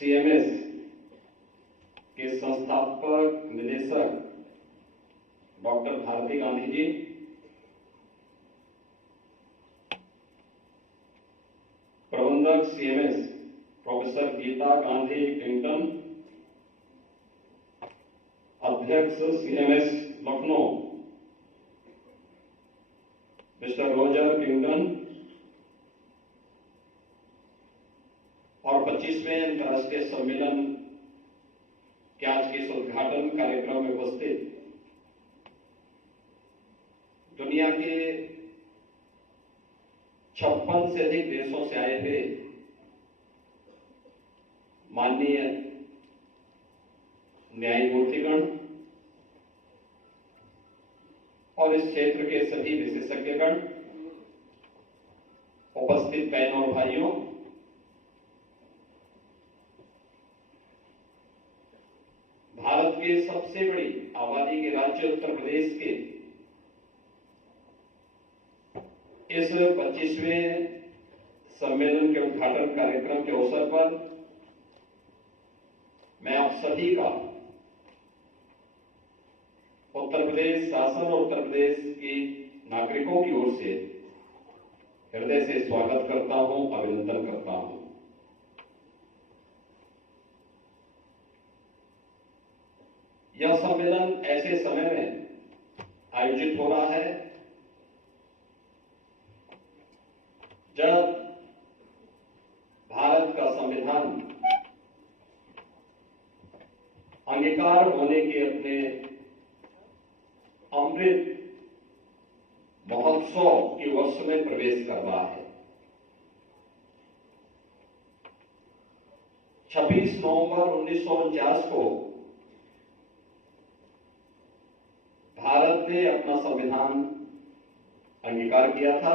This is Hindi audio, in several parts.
सीएमएस के संस्थापक निदेशक डॉक्टर भारती गांधी जी, प्रबंधक CMS professor Geeta Gandhi Clinton, अध्यक्ष CMS Lucknow mister Roger Kingdon और 25वें अंतर्राष्ट्रीय सम्मेलन के आज के इस उद्घाटन कार्यक्रम में उपस्थित दुनिया के 56 से अधिक देशों से आए हुए माननीय न्यायमूर्तिगण और इस क्षेत्र के सभी विशेषज्ञगण, उपस्थित बहनों और भाइयों, भारत के सबसे बड़ी आबादी के राज्य उत्तर प्रदेश के इस 25वें सम्मेलन के उद्घाटन कार्यक्रम के अवसर पर मैं आप सभी का उत्तर प्रदेश शासन और उत्तर प्रदेश की नागरिकों की ओर से हृदय से स्वागत करता हूं, अभिनंदन करता हूं। यह सम्मेलन ऐसे समय में आयोजित हो रहा है जब भारत का संविधान अंगीकार होने के अपने अमृत महोत्सव के वर्ष में प्रवेश कर रहा है। 26 नवंबर 1949 को भारत ने अपना संविधान अंगीकार किया था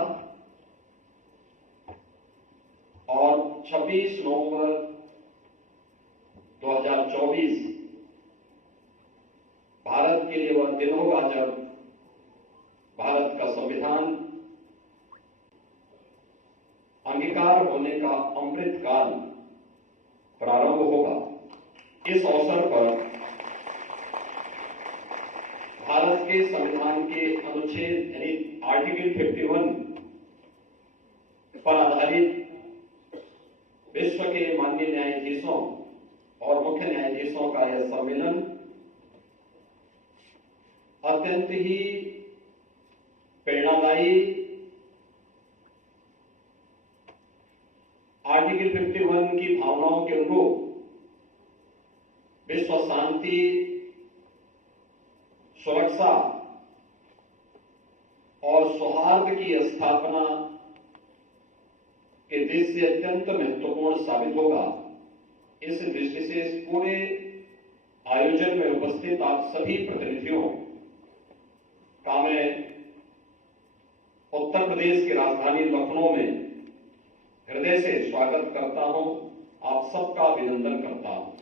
और 26 नवंबर 2024 भारत के लिए वह दिन होगा जब भारत का संविधान अंगीकार होने का अमृत काल प्रारंभ होगा। इस अवसर पर भारत के संविधान के अनुच्छेद यानी आर्टिकल 51 पर आधारित विश्व के माननीय न्यायाधीशों और मुख्य न्यायाधीशों का यह सम्मेलन अत्यंत ही प्रेरणादायी, आर्टिकल 51 की भावनाओं के अनुरूप विश्व शांति, सुरक्षा और सौहार्द की स्थापना के दृष्टि से अत्यंत महत्वपूर्ण साबित होगा। इस दृष्टि से इस पूरे आयोजन में उपस्थित आप सभी प्रतिनिधियों का मैं उत्तर प्रदेश की राजधानी लखनऊ में हृदय से स्वागत करता हूं, आप सबका अभिनंदन करता हूं।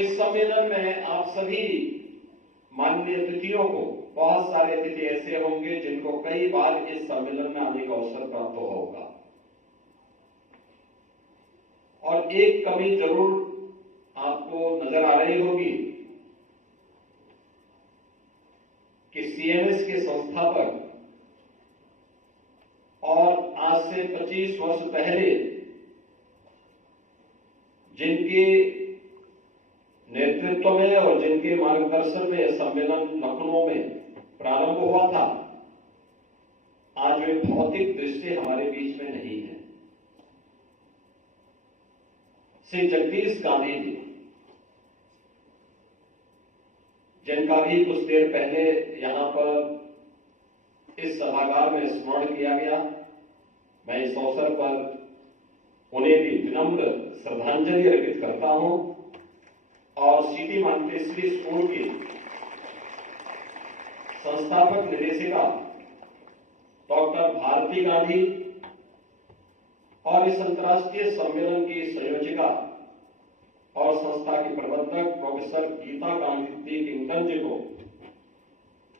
इस सम्मेलन में आप सभी माननीय अतिथियों को, बहुत सारे अतिथि ऐसे होंगे जिनको कई बार इस सम्मेलन में आने का अवसर प्राप्त होगा और एक कमी जरूर आपको नजर आ रही होगी कि सीएमएस के संस्थापक और आज से 25 वर्ष पहले जिनके नेतृत्व में और जिनके मार्गदर्शन में यह सम्मेलन लखनऊ में प्रारंभ हुआ था, आज वे भौतिक दृष्टि हमारे बीच में नहीं है। श्री जगदीश गांधी जी, जिनका भी कुछ देर पहले यहां पर इस सभागार में स्मरण किया गया, मैं इस अवसर पर उन्हें भी विनम्र श्रद्धांजलि अर्पित करता हूं और सिटी मांटेसरी स्कूल की संस्थापक निदेशिका डॉक्टर भारती गांधी और इस अंतर्राष्ट्रीय सम्मेलन की संयोजिका और संस्था के प्रबंधक प्रोफेसर गीता गांधी क्लिंटन जी को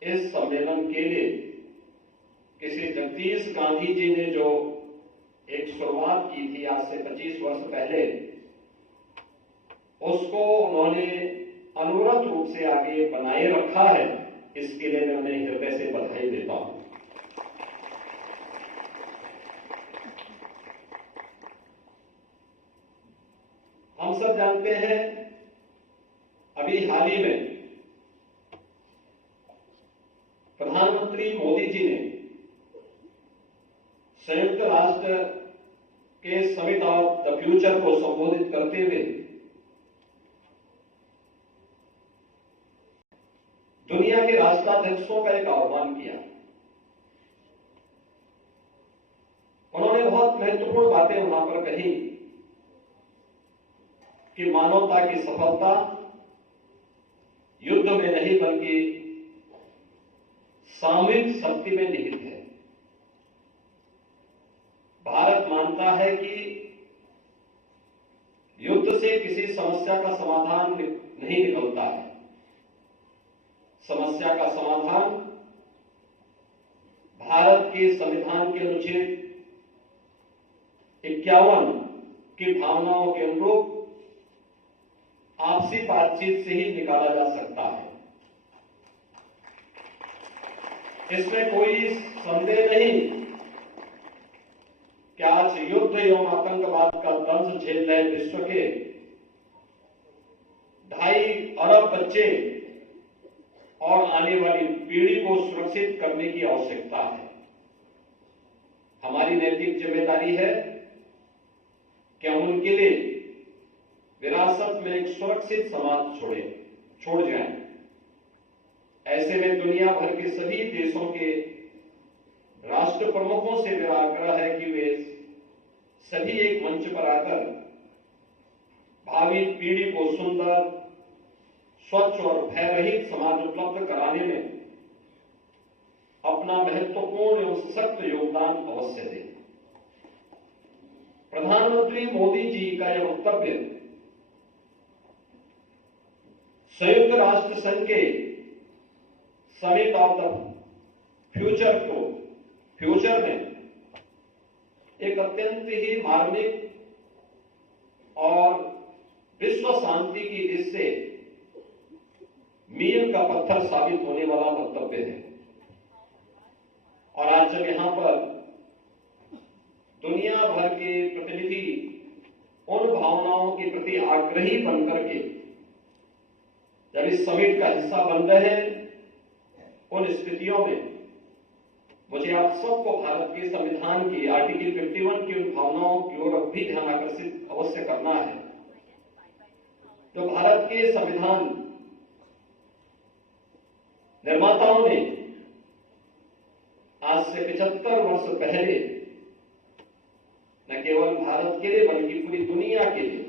इस सम्मेलन के लिए कि श्री जगदीश गांधी जी ने जो एक शुरुआत की थी आज से 25 वर्ष पहले, उसको उन्होंने अनवरत रूप से आगे बनाए रखा है। इसके लिए मैं उन्हें हृदय से बधाई देता हूं। हम सब जानते हैं, अभी हाल ही में प्रधानमंत्री मोदी जी ने संयुक्त राष्ट्र के समिट ऑफ द फ्यूचर को संबोधित करते हुए दुनिया के राष्ट्राध्यक्षों का एक आह्वान किया। उन्होंने बहुत महत्वपूर्ण बातें वहां पर कही कि मानवता की सफलता युद्ध में नहीं बल्कि सामूहिक शक्ति में निहित है। भारत मानता है कि युद्ध से किसी समस्या का समाधान नहीं निकलता है। समस्या का समाधान भारत के संविधान के अनुच्छेद 51 की भावनाओं के अनुरूप आपसी बातचीत से ही निकाला जा सकता है। इसमें कोई संदेह नहीं कि आज युद्ध एवं आतंकवाद का दंश झेल रहे विश्व के 2.5 अरब बच्चे और आने वाली पीढ़ी को सुरक्षित करने की आवश्यकता है। हमारी नैतिक जिम्मेदारी है कि हम उनके लिए विरासत में एक सुरक्षित समाज छोड़ जाएं। ऐसे में दुनिया भर के सभी देशों के राष्ट्र प्रमुखों से मेरा आग्रह है कि वे सभी एक मंच पर आकर भावी पीढ़ी को सुंदर, स्वच्छ और भय रहित समाज उपलब्ध कराने में अपना महत्वपूर्ण एवं सशक्त योगदान अवश्य दें। प्रधानमंत्री मोदी जी का यह वक्तव्य संयुक्त राष्ट्र संघ के समिट ऑफ द फ्यूचर में एक अत्यंत ही मार्मिक और विश्व शांति की दृष्टि से मील का पत्थर साबित होने वाला वक्तव्य है। और आज जब यहां पर दुनिया भर के प्रतिनिधि उन भावनाओं के प्रति आग्रही बनकर के जब इस समिट का हिस्सा बन रहे हैं, उन स्थितियों में मुझे आप सबको भारत के संविधान की आर्टिकल 51 की उन भावनाओं की ओर भी ध्यान आकर्षित अवश्य करना है। तो भारत के संविधान निर्माताओं ने आज से 75 वर्ष पहले न केवल भारत के लिए बल्कि पूरी दुनिया के लिए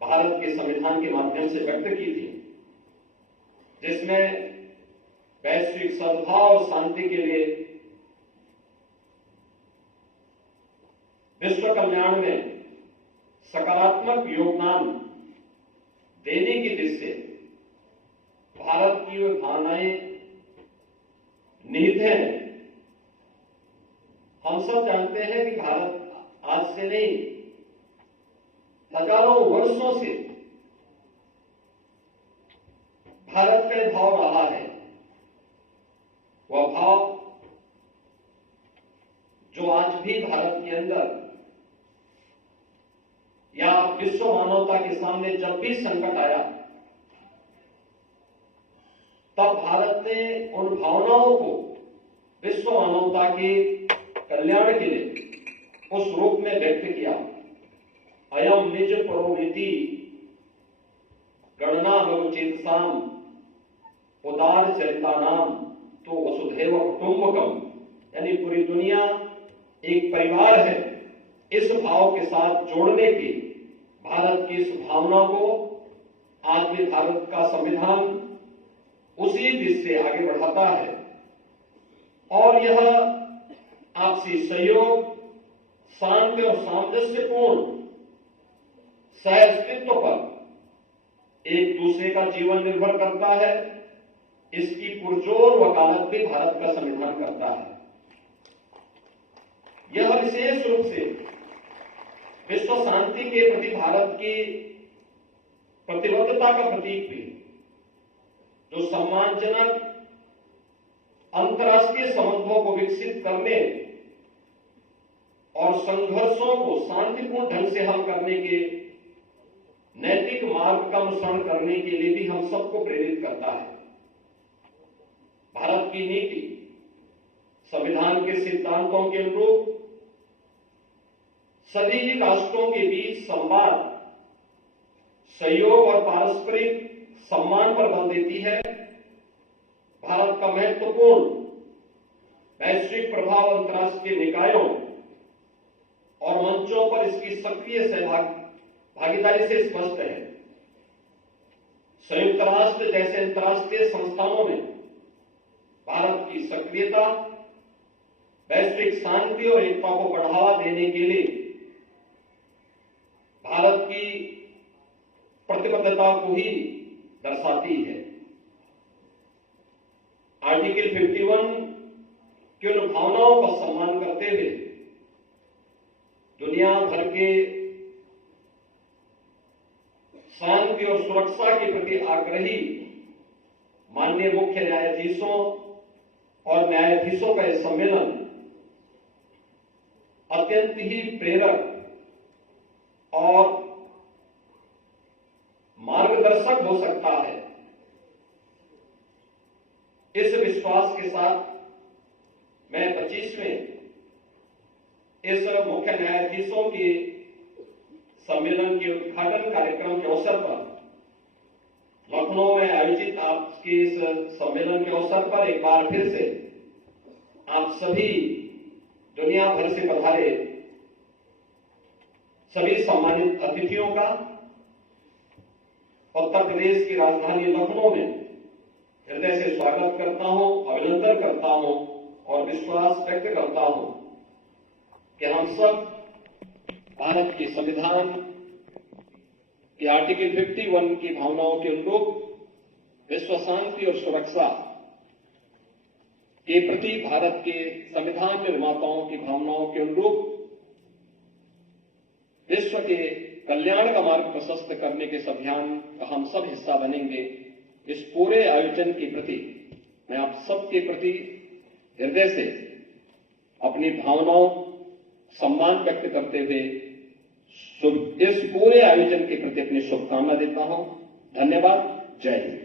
भारत के संविधान के माध्यम से व्यक्त की थी, जिसमें वैश्विक सद्भाव और शांति के लिए, विश्व कल्याण में सकारात्मक योगदान देने की दृष्टि से भारत की वो भावनाएं निहित हैं। हम सब जानते हैं कि भारत आज से नहीं, हजारों वर्षों से भारत का भाव रहा है। वह भाव जो आज भी भारत के अंदर या विश्व मानवता के सामने जब भी संकट आया, तब भारत ने उन भावनाओं को विश्व मानवता के कल्याण के लिए उस रूप में व्यक्त किया। अयम निज परोनीति गणना लघुचेतसाम उदार चरितानाम तो वसुधैव कुटुंबकम, यानी पूरी दुनिया एक परिवार है। इस भाव के साथ जोड़ने की भारत की इस भावना को आज भी भारत का संविधान उसी दिशा से आगे बढ़ाता है। और यह आपसी सहयोग, शांति और सामंजस्यपूर्ण सहअस्तित्व पर एक दूसरे का जीवन निर्भर करता है। इसकी पुरजोर वकालत भी भारत का संविधान करता है। यह विशेष रूप से विश्व शांति के प्रति भारत की प्रतिबद्धता का प्रतीक भी, जो सम्मानजनक अंतर्राष्ट्रीय संबंधों को विकसित करने और संघर्षों को शांतिपूर्ण ढंग से हल करने के नैतिक मार्ग का अनुसरण करने के लिए भी हम सबको प्रेरित करता है। भारत की नीति संविधान के सिद्धांतों के अनुरूप सभी राष्ट्रों के बीच संवाद, सहयोग और पारस्परिक सम्मान पर बल देती है। भारत का महत्वपूर्ण वैश्विक प्रभाव अंतर्राष्ट्रीय निकायों और मंचों पर इसकी सक्रिय भागीदारी से स्पष्ट है। संयुक्त राष्ट्र जैसे अंतर्राष्ट्रीय संस्थानों में भारत की सक्रियता वैश्विक शांति और एकता को बढ़ावा देने के लिए भारत की प्रतिबद्धता को ही दर्शाती है। आर्टिकल 51 की उन भावनाओं का सम्मान करते हुए दुनिया भर के शांति और सुरक्षा के प्रति आग्रही माननीय मुख्य न्यायाधीशों और न्यायाधीशों का यह सम्मेलन अत्यंत ही प्रेरक और मार्गदर्शक हो सकता है। इस विश्वास के साथ मैं 25वें इस मुख्य न्यायाधीशों के सम्मेलन के उद्घाटन कार्यक्रम के अवसर पर लखनऊ में आयोजित आपके इस सम्मेलन के अवसर पर एक बार फिर से आप सभी दुनिया भर से पधारे सभी सम्मानित अतिथियों का उत्तर प्रदेश की राजधानी लखनऊ में हृदय से स्वागत करता हूं, अभिनंदन करता हूं और विश्वास व्यक्त करता हूं कि हम सब भारत के संविधान के आर्टिकल 51 की भावनाओं के अनुरूप विश्व शांति और सुरक्षा के प्रति भारत के संविधान निर्माताओं की भावनाओं के अनुरूप विश्व के कल्याण का मार्ग प्रशस्त करने के इस अभियान का हम सब हिस्सा बनेंगे। इस पूरे आयोजन के प्रति मैं आप सबके प्रति हृदय से अपनी भावनाओं सम्मान व्यक्त करते हुए इस पूरे आयोजन के प्रति अपनी शुभकामना देता हूं। धन्यवाद। जय हिंद।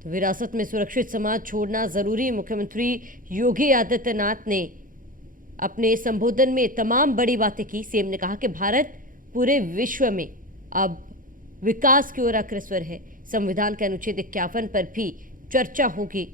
तो विरासत में सुरक्षित समाज छोड़ना जरूरी, मुख्यमंत्री योगी आदित्यनाथ ने अपने संबोधन में तमाम बड़ी बातें की। सीएम ने कहा कि भारत पूरे विश्व में अब विकास की ओर अग्रसर है। संविधान के अनुच्छेद 51 पर भी चर्चा होगी।